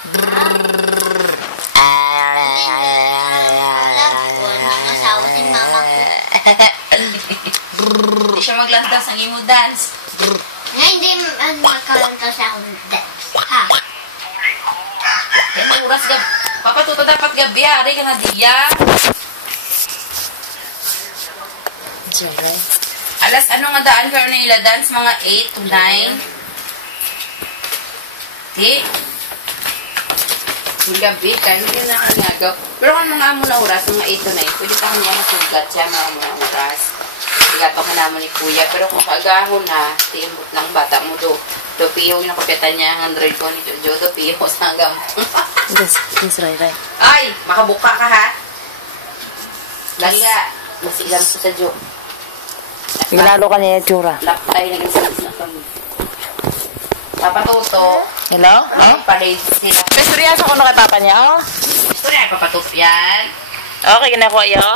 Hindi siya maglandas ang imo dance. Nga hindi magkalantas ako dance. Ha? Kaya oras gab. Papatuto dapat gabi, ari ka na diya. Siyempre. Alas ano nga daan kayo na ila dance? Mga 8 to 9. Di. Yung gabi, kahit hindi na kanyagaw. Pero kung mga amo na oras, mga 8 to 9, pwede pa kanya masugat siya mga mga oras. Igato ka naman ni kuya. Pero kung kagahon na, timbot ng bata mo do. Do piyo yung nakapita niya ang Android ko ni Jojo. Do piyo sa hanggang. Yes, right. Ay, makabuka ka ha. Langa. Masigang ko sa Jo. Ginalo ka niya yung tsura. Lapay, nag-isalis na kami. Papatuto. Hello? Parade sila. Seryoso ko na kay papa niya, oh? Gusto niya papatuto yan. Okay, ginakuha iyo.